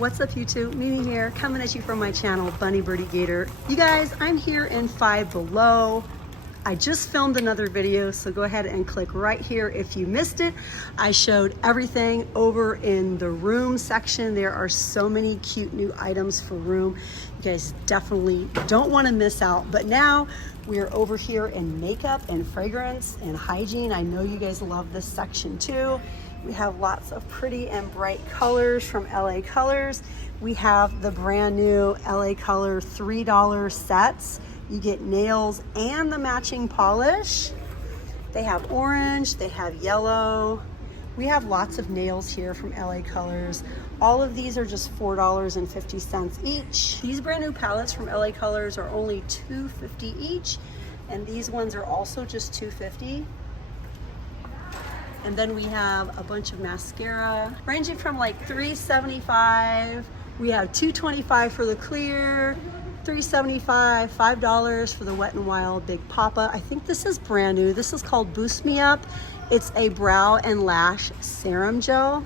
What's up YouTube? Mimi here, coming at you from my channel, Bunny Birdie Gator. You guys, I'm here in Five Below. I just filmed another video, so go ahead and click right here if you missed it. I showed everything over in the room section. There are so many cute new items for room. You guys definitely don't want to miss out. But now we're over here in makeup and fragrance and hygiene. I know you guys love this section too. We have lots of pretty and bright colors from LA Colors. We have the brand new LA Color $3 sets. You get nails and the matching polish. They have orange, they have yellow. We have lots of nails here from LA Colors. All of these are just $4.50 each. These brand new palettes from LA Colors are only $2.50 each. And these ones are also just $2.50. And then we have a bunch of mascara ranging from like $3.75. We have $2.25 for the clear, $3.75, $5 for the Wet n Wild Big Papa. I think this is brand new. This is called Boost Me Up. It's a brow and lash serum gel.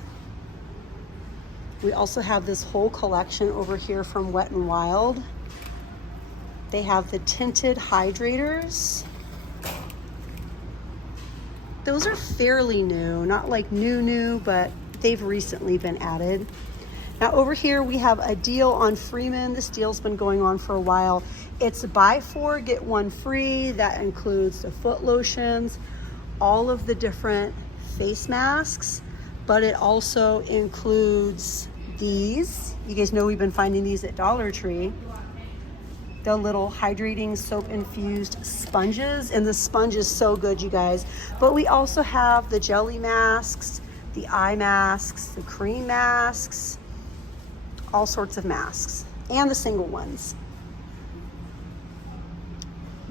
We also have this whole collection over here from Wet n Wild. They have the tinted hydrators. Those are fairly new, not like new, but they've recently been added. Now over here we have a deal on Freeman. This deal's been going on for a while. It's buy 4, get 1 free. That includes the foot lotions, all of the different face masks, but it also includes these. You guys know we've been finding these at Dollar Tree. The little hydrating soap infused sponges, and the sponge is so good, you guys. But we also have the jelly masks, the eye masks, the cream masks, all sorts of masks, and the single ones.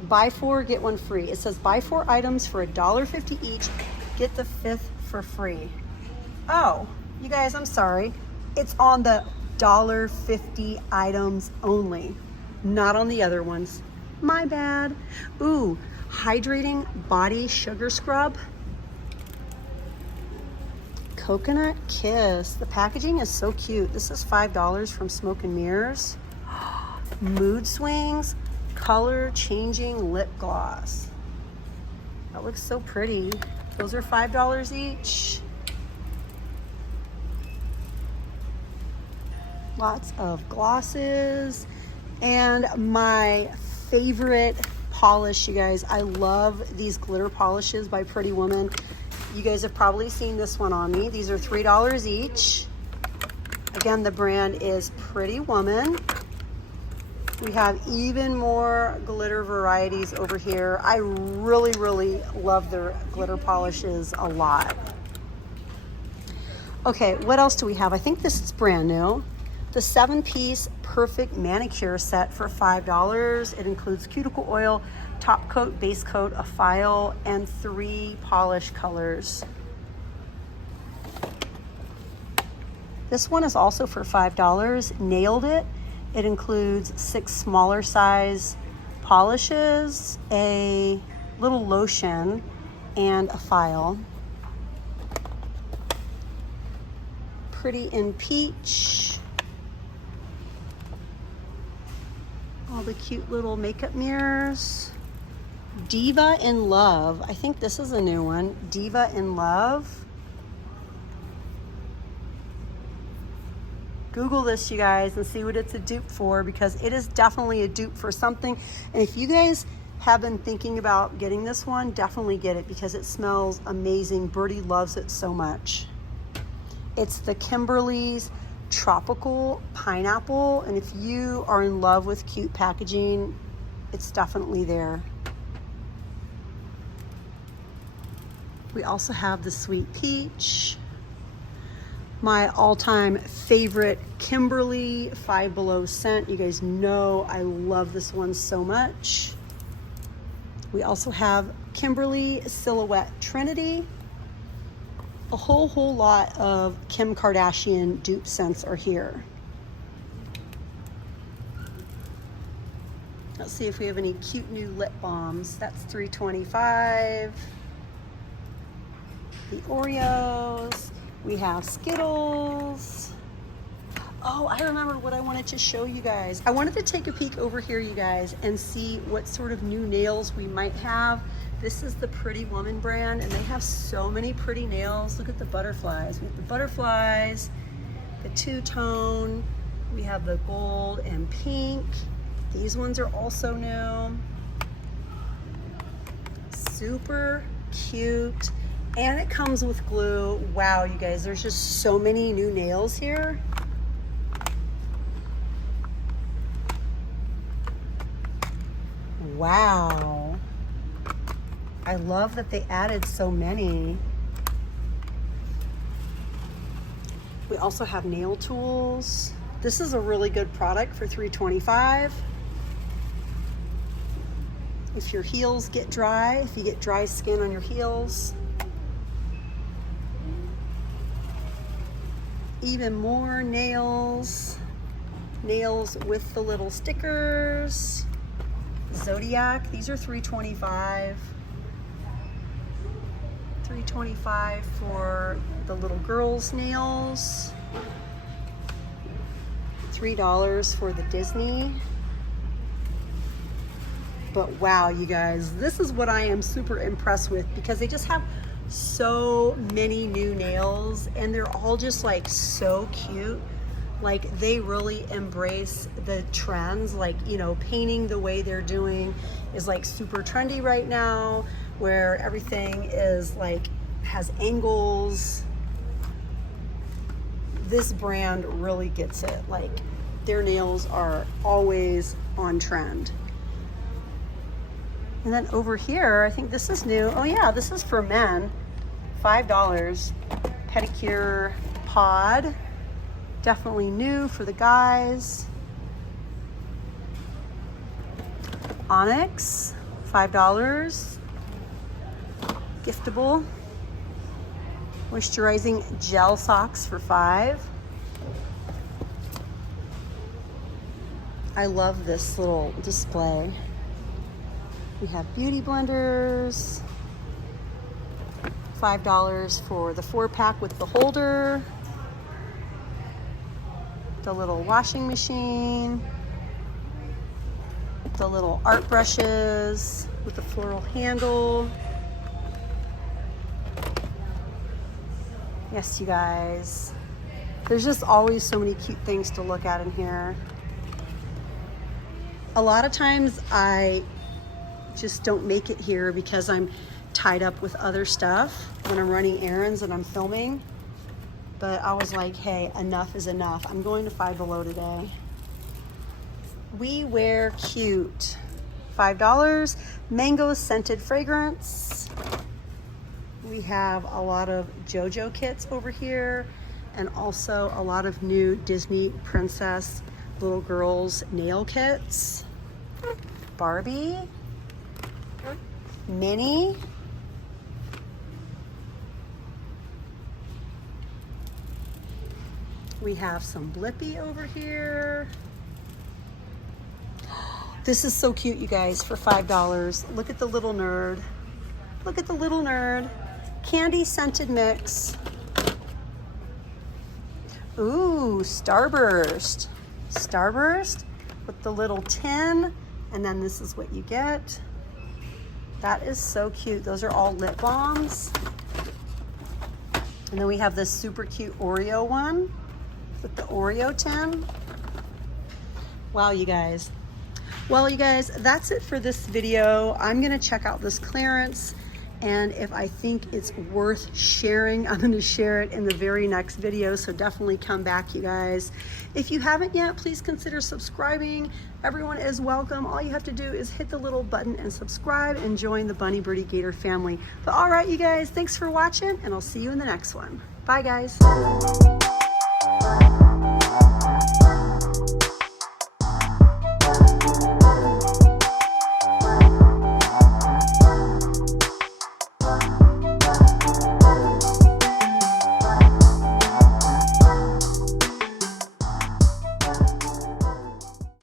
Buy 4, get 1 free. It says buy 4 items for $1.50 each, get the 5th for free. Oh, you guys, I'm sorry. It's on the $1.50 items only. Not on the other ones. My bad. Ooh, hydrating body sugar scrub. Coconut Kiss. The packaging is so cute. This is $5 from Smoke and Mirrors. Mood Swings color changing lip gloss. That looks so pretty. Those are $5 each. Lots of glosses. And my favorite polish, you guys, I love these glitter polishes by Pretty Woman. You guys have probably seen this one on me. These are $3 each. Again, the brand is Pretty Woman. We have even more glitter varieties over here. I really love their glitter polishes a lot. Okay, what else do we have? I think this is brand new. The 7-piece perfect manicure set for $5. It includes cuticle oil, top coat, base coat, a file, and 3 polish colors. This one is also for $5. Nailed It. It includes 6 smaller size polishes, a little lotion, and a file. Pretty in Peach. All the cute little makeup mirrors. Diva in Love. I think this is a new one. Diva in Love. Google this, you guys, and see what it's a dupe for, because it is definitely a dupe for something. And if you guys have been thinking about getting this one, definitely get it because it smells amazing. Birdie loves it so much. It's the Kimberly's Tropical Pineapple, and if you are in love with cute packaging, it's definitely there. We also have the Sweet Peach, my all-time favorite Kimberly Five Below scent. You guys know I love this one so much. We also have Kimberly Silhouette Trinity. A whole lot of Kim Kardashian dupe scents are here. Let's see if we have any cute new lip balms. That's $3.25. The Oreos. We have Skittles. Oh, I remember what I wanted to show you guys. I wanted to take a peek over here, you guys, and see what sort of new nails we might have. This is the Pretty Woman brand, and they have so many pretty nails. Look at the butterflies. We have the butterflies, the two-tone. We have the gold and pink. These ones are also new. Super cute. And it comes with glue. Wow, you guys, there's just so many new nails here. Wow. I love that they added so many. We also have nail tools. This is a really good product for $3.25. If your heels get dry, if you get dry skin on your heels. Even more nails. Nails with the little stickers. Zodiac, these are $3.25. $3.25 for the little girls' nails. $3 for the Disney. But wow, you guys, this is what I am super impressed with, because they just have so many new nails and they're all just like so cute. Like they really embrace the trends, like, you know, painting the way they're doing is like super trendy right now, where everything is like, has angles. This brand really gets it. Like their nails are always on trend. And then over here, I think this is new. Oh yeah, this is for men, $5. Pedicure pod. Definitely new for the guys. Onyx, $5. Giftable. Moisturizing gel socks for $5. I love this little display. We have beauty blenders. $5 for the 4-pack with the holder. The little washing machine, the little art brushes with the floral handle. Yes, you guys, there's just always so many cute things to look at in here. A lot of times I just don't make it here because I'm tied up with other stuff when I'm running errands and I'm filming. But I was like, hey, enough is enough. I'm going to Five Below today. We Wear Cute, $5. Mango scented fragrance. We have a lot of JoJo kits over here, and also a lot of new Disney princess little girls nail kits. Barbie, Minnie. We have some Blippi over here. This is so cute, you guys, for $5. Look at the little nerd. Look at the little nerd. Candy scented mix. Ooh, Starburst. Starburst with the little tin, and then this is what you get. That is so cute. Those are all lip balms. And then we have this super cute Oreo one with the Oreo tin. Wow, you guys. Well, you guys, that's it for this video. I'm gonna check out this clearance, and if I think it's worth sharing, I'm gonna share it in the very next video, so definitely come back, you guys. If you haven't yet, please consider subscribing. Everyone is welcome. All you have to do is hit the little button and subscribe and join the Bunny Birdie Gator family. But all right, you guys, thanks for watching, and I'll see you in the next one. Bye, guys.